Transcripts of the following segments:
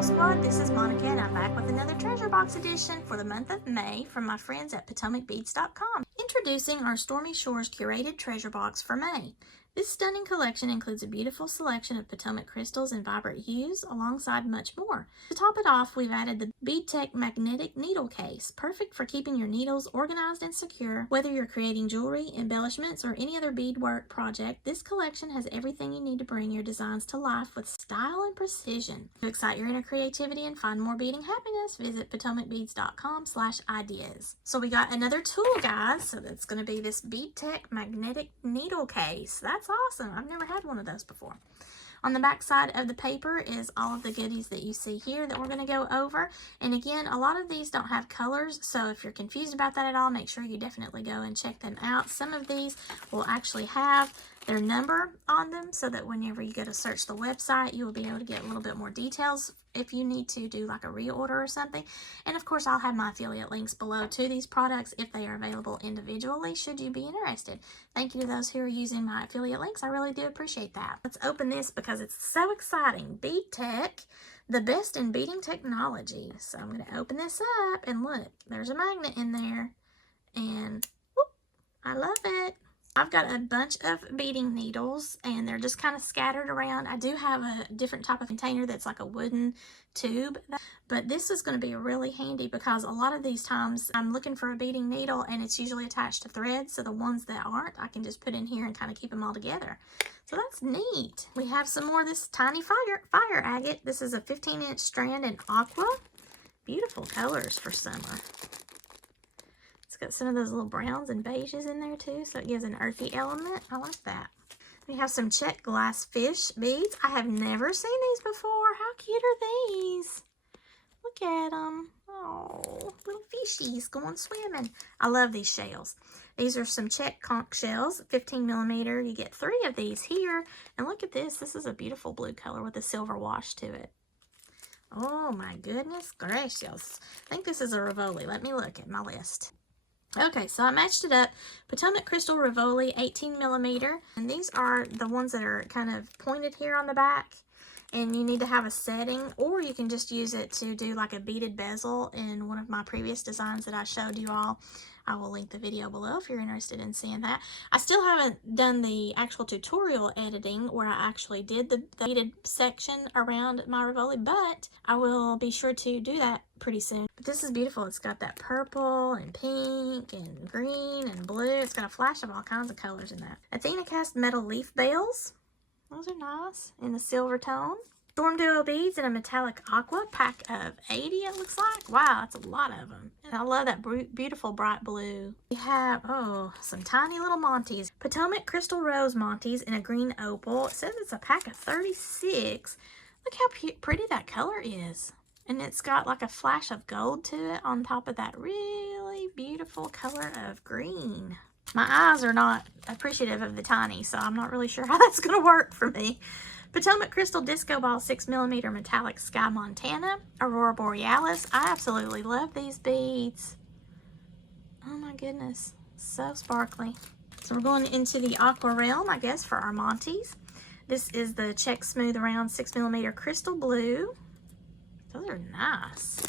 Miracle Squad, this is Monica and I'm back with another treasure box edition for the month of May from my friends at PotomacBeads.com. Introducing our Stormy Shores curated treasure box for May. This stunning collection includes a beautiful selection of Potomac crystals in vibrant hues alongside much more. To top it off, we've added the Bead Tech magnetic needle case, perfect for keeping your needles organized and secure. Whether you're creating jewelry, embellishments, or any other beadwork project, this collection has everything you need to bring your designs to life with style and precision. To excite your inner creativity and find more beading happiness, visit PotomacBeads.com/ideas. So we got another tool, guys. So that's going to be this Bead Tech magnetic needle case. That's awesome. I've never had one of those before. On the back side of the paper is all of the goodies that you see here that we're going to go over. And again, a lot of these don't have colors, so if you're confused about that at all, make sure you definitely go and check them out. Some of these will actually have their number on them so that whenever you go to search the website, you will be able to get a little bit more details if you need to do like a reorder or something. And of course, I'll have my affiliate links below to these products if they are available individually, should you be interested. Thank you to those who are using my affiliate links. I really do appreciate that. Let's open this because it's so exciting. Bead Tech, the best in beading technology. So I'm going to open this up and look, there's a magnet in there and whoop, I love it. I've got a bunch of beading needles and they're just kind of scattered around. I do have a different type of container that's like a wooden tube, but this is going to be really handy because a lot of these times I'm looking for a beading needle and it's usually attached to thread, so the ones that aren't, I can just put in here and kind of keep them all together. So that's neat. We have some more of this tiny fire agate. This is a 15-inch strand in aqua. Beautiful colors for summer. Got some of those little browns and beiges in there too, so it gives an earthy element. I like that. We have some check glass fish beads. I have never seen these before. How cute are these? Look at them. Oh, little fishies going swimming. I love these shells. These are some check conch shells, 15 millimeter. You get 3 of these here. And look at this. This is a beautiful blue color with a silver wash to it. Oh my goodness gracious. I think this is a Rivoli. Let me look at my list. Okay, so I matched it up. Potomac Crystal Rivoli, 18 millimeter. And these are the ones that are kind of pointed here on the back. And you need to have a setting, or you can just use it to do like a beaded bezel in one of my previous designs that I showed you all. I will link the video below if you're interested in seeing that. I still haven't done the actual tutorial editing where I actually did the beaded section around my Rivoli, but I will be sure to do that pretty soon. But this is beautiful. It's got that purple and pink and green and blue. It's got a flash of all kinds of colors in that. Athena cast metal leaf bells. Those are nice in the silver tone. Storm Duo beads in a metallic aqua, pack of 80 it looks like. Wow, that's a lot of them. And I love that beautiful bright blue. We have, oh, some tiny little Monties. Potomac Crystal Rose Monties in a green opal. It says it's a pack of 36. Look how pretty that color is. And it's got like a flash of gold to it on top of that really beautiful color of green. My eyes are not appreciative of the tiny, so I'm not really sure how that's going to work for me. Potomac Crystal Disco Ball 6 millimeter metallic Sky Montana, Aurora Borealis. I absolutely love these beads. Oh my goodness, so sparkly. So we're going into the aqua realm, I guess, for our Monties. This is the Check Smooth Around 6 millimeter Crystal Blue. Those are nice.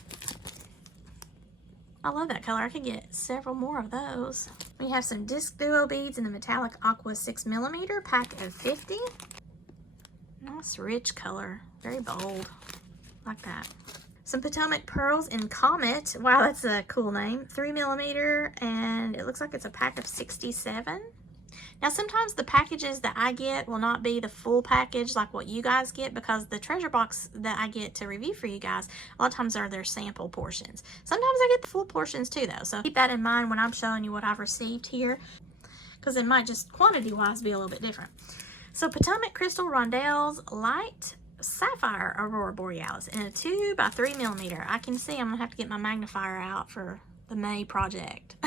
I love that color. I could get several more of those. We have some Disc Duo beads in the metallic aqua 6 millimeter, pack of 50. Nice rich color, very bold, like that. Some Potomac pearls in Comet. Wow, that's a cool name. 3 millimeter, and it looks like it's a pack of 67. Now, sometimes the packages that I get will not be the full package like what you guys get, because the treasure box that I get to review for you guys, a lot of times are their sample portions. Sometimes I get the full portions too, though, so keep that in mind when I'm showing you what I've received here, because it might just quantity-wise be a little bit different. So Potomac Crystal Rondelles Light Sapphire Aurora Borealis in a 2 by 3 millimeter. I can see I'm going to have to get my magnifier out for the May project.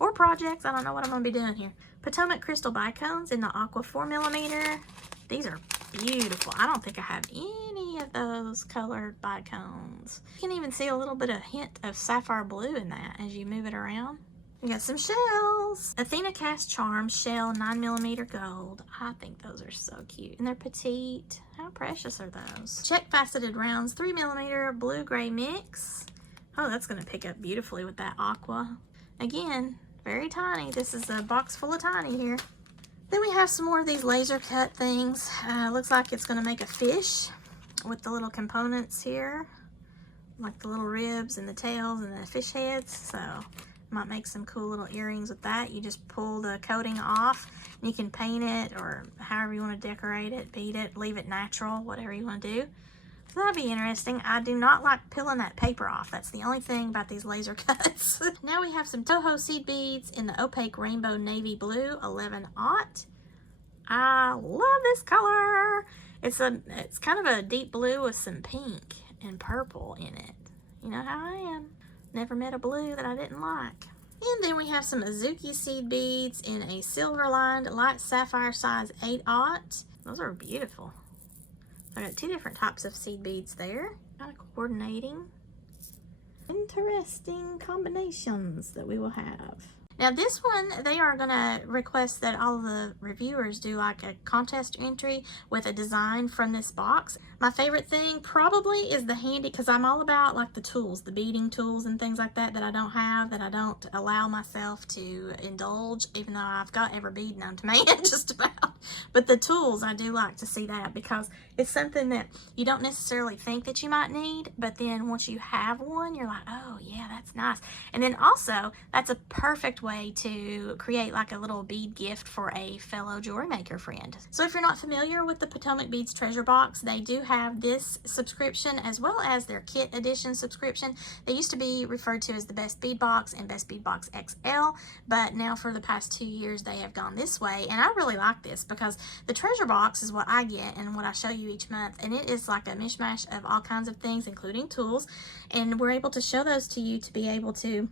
Or projects. I don't know what I'm going to be doing here. Potomac Crystal Bicones in the Aqua 4 millimeter. These are beautiful. I don't think I have any of those colored bicones. You can even see a little bit of hint of sapphire blue in that as you move it around. We got some shells. Athena cast charms, shell, 9mm gold. I think those are so cute. And they're petite. How precious are those? Check faceted rounds, 3mm blue-gray mix. Oh, that's going to pick up beautifully with that aqua. Again, very tiny. This is a box full of tiny here. Then we have some more of these laser cut things. Looks like it's going to make a fish with the little components here, like the little ribs and the tails and the fish heads. So might make some cool little earrings with that. You just pull the coating off. You can paint it or however you want to decorate it, bead it, leave it natural, whatever you want to do. So that'd be interesting. I do not like peeling that paper off. That's the only thing about these laser cuts. Now we have some Toho seed beads in the opaque rainbow navy blue 11/aught. I love this color. It's kind of a deep blue with some pink and purple in it. You know how I am. Never met a blue that I didn't like. And then we have some Azuki seed beads in a silver lined light sapphire size 8/aught. Those are beautiful. So I got two different types of seed beads there. Kind of coordinating. Interesting combinations that we will have. Now this one, they are going to request that all of the reviewers do like a contest entry with a design from this box. My favorite thing probably is the handy, because I'm all about like the tools, the beading tools and things like that I don't have, that I don't allow myself to indulge, even though I've got every bead known to man just about. But the tools, I do like to see that, because it's something that you don't necessarily think that you might need, but then once you have one, you're like, oh yeah, that's nice. And then also, that's a perfect way to create like a little bead gift for a fellow jewelry maker friend. So if you're not familiar with the Potomac Beads treasure box, they do have this subscription as well as their kit edition subscription. They used to be referred to as the Best Bead Box and Best Bead Box XL, but now for the past 2 years they have gone this way, and I really like this because the treasure box is what I get and what I show you each month, and it is like a mishmash of all kinds of things, including tools, and we're able to show those to you to be able to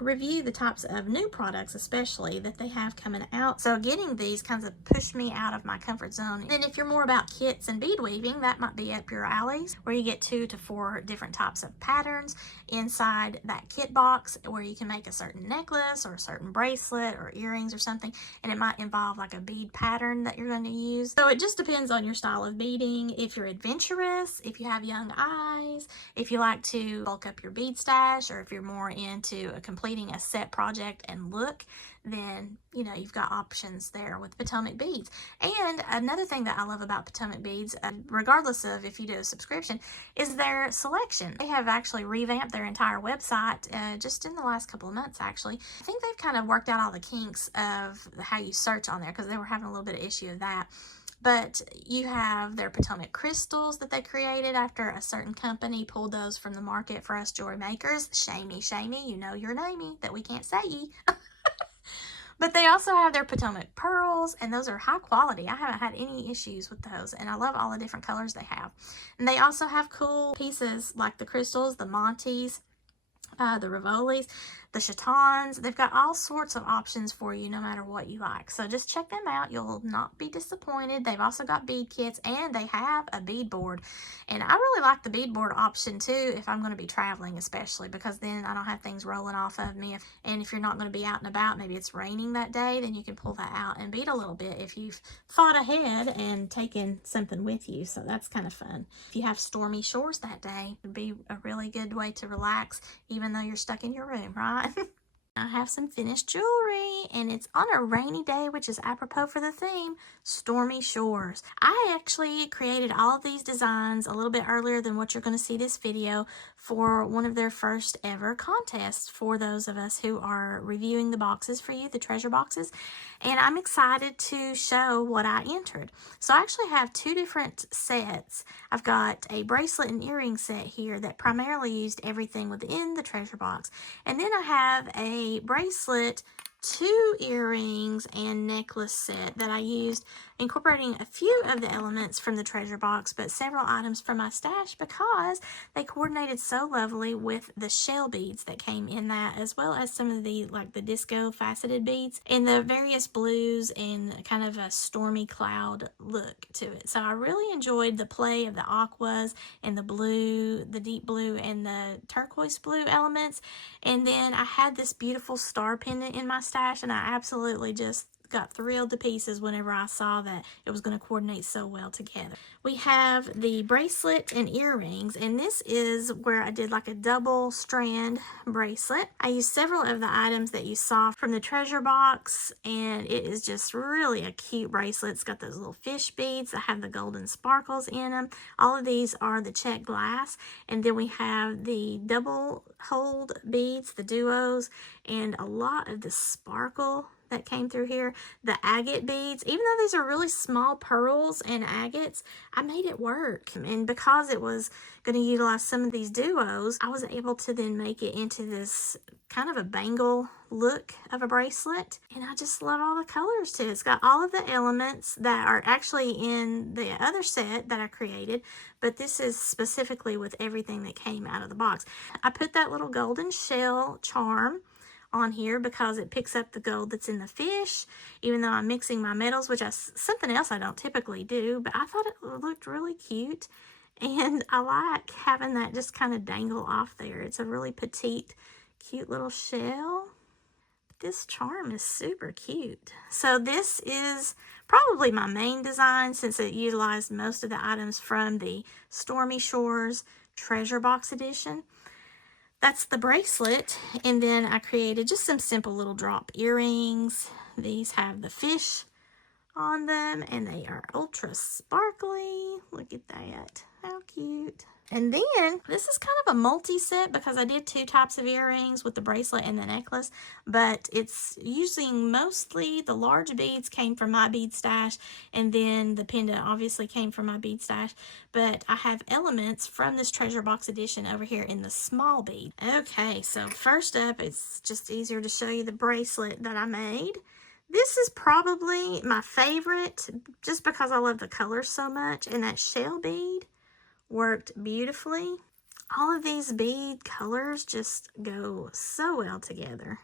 review the types of new products especially that they have coming out. So getting these kinds of push me out of my comfort zone. Then if you're more about kits and bead weaving, that might be up your alleys, where you get 2 to 4 different types of patterns inside that kit box, where you can make a certain necklace or a certain bracelet or earrings or something, and it might involve like a bead pattern that you're going to use. So it just depends on your style of beading. If you're adventurous, if you have young eyes, if you like to bulk up your bead stash, or if you're more into completing a set project and look, then you know you've got options there with Potomac Beads. And another thing that I love about Potomac Beads, regardless of if you do a subscription, is their selection. They have actually revamped their entire website just in the last couple of months actually. I think they've kind of worked out all the kinks of how you search on there, because they were having a little bit of issue of that. But you have their Potomac crystals that they created after a certain company pulled those from the market for us jewelry makers. Shamey, shamey, you know your namey that we can't say ye. But they also have their Potomac pearls, and those are high quality. I haven't had any issues with those, and I love all the different colors they have. And they also have cool pieces like the crystals, the Montes, the Rivolis, the Chatons. They've got all sorts of options for you no matter what you like. So just check them out. You'll not be disappointed. They've also got bead kits, and they have a bead board. And I really like the bead board option too if I'm going to be traveling, especially because then I don't have things rolling off of me. And if you're not going to be out and about, maybe it's raining that day, then you can pull that out and bead a little bit if you've thought ahead and taken something with you. So that's kind of fun. If you have stormy shores that day, it would be a really good way to relax, even though you're stuck in your room, right? I have some finished jewelry, and it's on a rainy day, which is apropos for the theme, Stormy Shores. I actually created all of these designs a little bit earlier than what you're going to see this video for one of their first ever contests for those of us who are reviewing the boxes for you, the treasure boxes. And I'm excited to show what I entered. So I actually have 2 different sets. I've got a bracelet and earring set here that primarily used everything within the treasure box. And then I have a bracelet, 2 earrings, and necklace set that I used incorporating a few of the elements from the treasure box, but several items from my stash because they coordinated so lovely with the shell beads that came in that, as well as some of the like the disco faceted beads and the various blues and kind of a stormy cloud look to it. So I really enjoyed the play of the aquas and the blue, the deep blue and the turquoise blue elements. And then I had this beautiful star pendant in my stash, and I absolutely just got thrilled to pieces whenever I saw that it was going to coordinate so well together. We have the bracelet and earrings, and this is where I did like a double strand bracelet. I used several of the items that you saw from the treasure box, and it is just really a cute bracelet. It's got those little fish beads that have the golden sparkles in them. All of these are the check glass, and then we have the double hold beads, the duos, and a lot of the sparkle that came through here. The agate beads, even though these are really small pearls and agates, I made it work. And because it was going to utilize some of these duos, I was able to then make it into this kind of a bangle look of a bracelet. And I just love all the colors too. It's got all of the elements that are actually in the other set that I created, but this is specifically with everything that came out of the box. I put that little golden shell charm on here because it picks up the gold that's in the fish, even though I'm mixing my metals, which is something else I don't typically do, but I thought it looked really cute, and I like having that just kind of dangle off there. It's a really petite, cute little shell. This charm is super cute. So this is probably my main design since it utilized most of the items from the Stormy Shores Treasure Box Edition. That's the bracelet, and then I created just some simple little drop earrings. These have the fish on them, and they are ultra sparkly. Look at that. How cute. And then this is kind of a multi-set because I did two types of earrings with the bracelet and the necklace, but it's using mostly the large beads came from my bead stash, and then the pendant obviously came from my bead stash, but I have elements from this treasure box edition over here in the small bead. Okay, so first up, it's just easier to show you the bracelet that I made. This is probably my favorite just because I love the colors so much, and that shell bead worked beautifully. All of these bead colors just go so well together.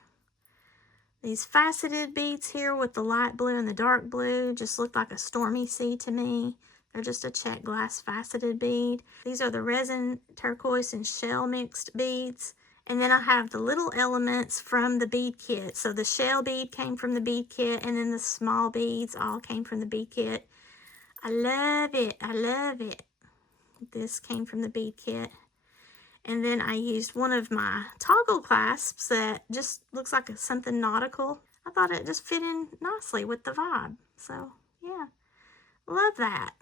These faceted beads here with the light blue and the dark blue just look like a stormy sea to me. They're just a check glass faceted bead. These are the resin, turquoise, and shell mixed beads. And then I have the little elements from the bead kit. So the shell bead came from the bead kit, and then the small beads all came from the bead kit. I love it. I love it. This came from the bead kit. And then I used one of my toggle clasps that just looks like something nautical. I thought it just fit in nicely with the vibe. So yeah, love that.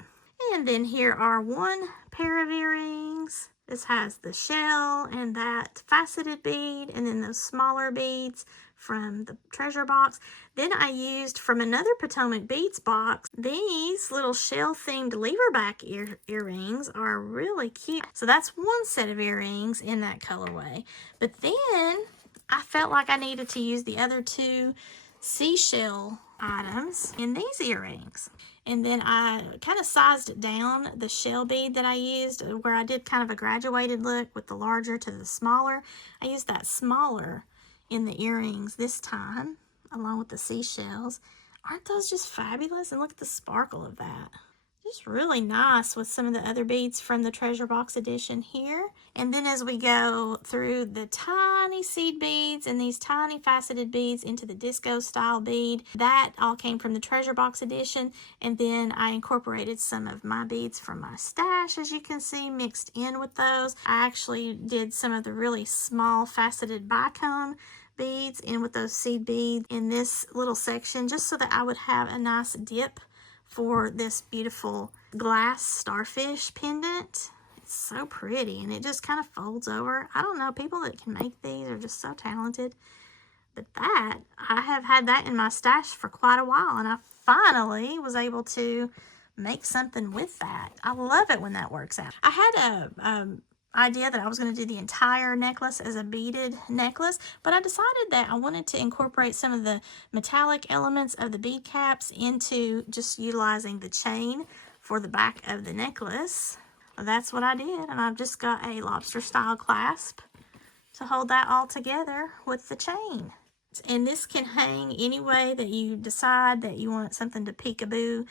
And then here are one pair of earrings. This has the shell and that faceted bead, and then those smaller beads from the treasure box. Then I used from another Potomac beads box, these little shell themed leverback earrings are really cute. So that's one set of earrings in that colorway. But then I felt like I needed to use the other two seashell items in these earrings. And then I kind of sized down the shell bead that I used, where I did kind of a graduated look with the larger to the smaller. I used that smaller in the earrings this time, along with the seashells. Aren't those just fabulous? And look at the sparkle of that. Just really nice with some of the other beads from the treasure box edition here. And then as we go through the tiny seed beads and these tiny faceted beads into the disco style bead, that all came from the treasure box edition. And then I incorporated some of my beads from my stash, as you can see, mixed in with those. I actually did some of the really small faceted bicone beads in with those seed beads in this little section, just so that I would have a nice dip for this beautiful glass starfish pendant. It's so pretty, and it just kind of folds over. I don't know, people that can make these are just so talented. But that, I have had that in my stash for quite a while, and I finally was able to make something with that. I love it when that works out. I had idea that I was going to do the entire necklace as a beaded necklace, but I decided that I wanted to incorporate some of the metallic elements of the bead caps into just utilizing the chain for the back of the necklace. That's what I did, and I've just got a lobster style clasp to hold that all together with the chain. And this can hang any way that you decide that you want something to peekaboo.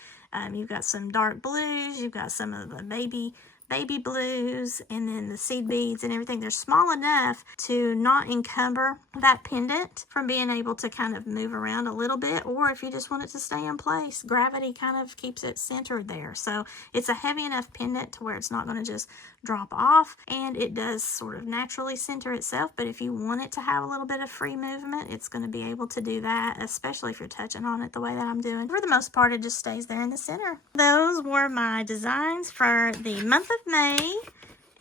You've got some dark blues, you've got some of the baby blues, and then the seed beads and everything. They're small enough to not encumber that pendant from being able to kind of move around a little bit, or if you just want it to stay in place, gravity kind of keeps it centered there. So it's a heavy enough pendant to where it's not going to just drop off, and it does sort of naturally center itself, but if you want it to have a little bit of free movement, it's going to be able to do that, especially if you're touching on it the way that I'm doing. For the most part, it just stays there in the center. Those were my designs for the month of May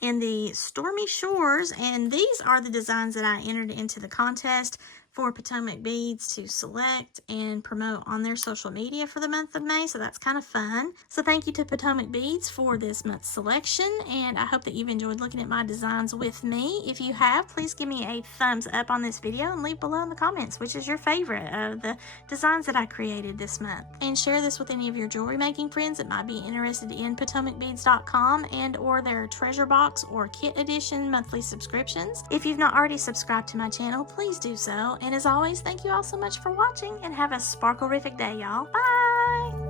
in the Stormy Shores, and these are the designs that I entered into the contest for Potomac Beads to select and promote on their social media for the month of May, so that's kind of fun. So thank you to Potomac Beads for this month's selection, and I hope that you've enjoyed looking at my designs with me. If you have, please give me a thumbs up on this video and leave below in the comments which is your favorite of the designs that I created this month. And share this with any of your jewelry making friends that might be interested in PotomacBeads.com and or their treasure box or kit edition monthly subscriptions. If you've not already subscribed to my channel, please do so. And as always, thank you all so much for watching, and have a sparkle-rific day, y'all. Bye!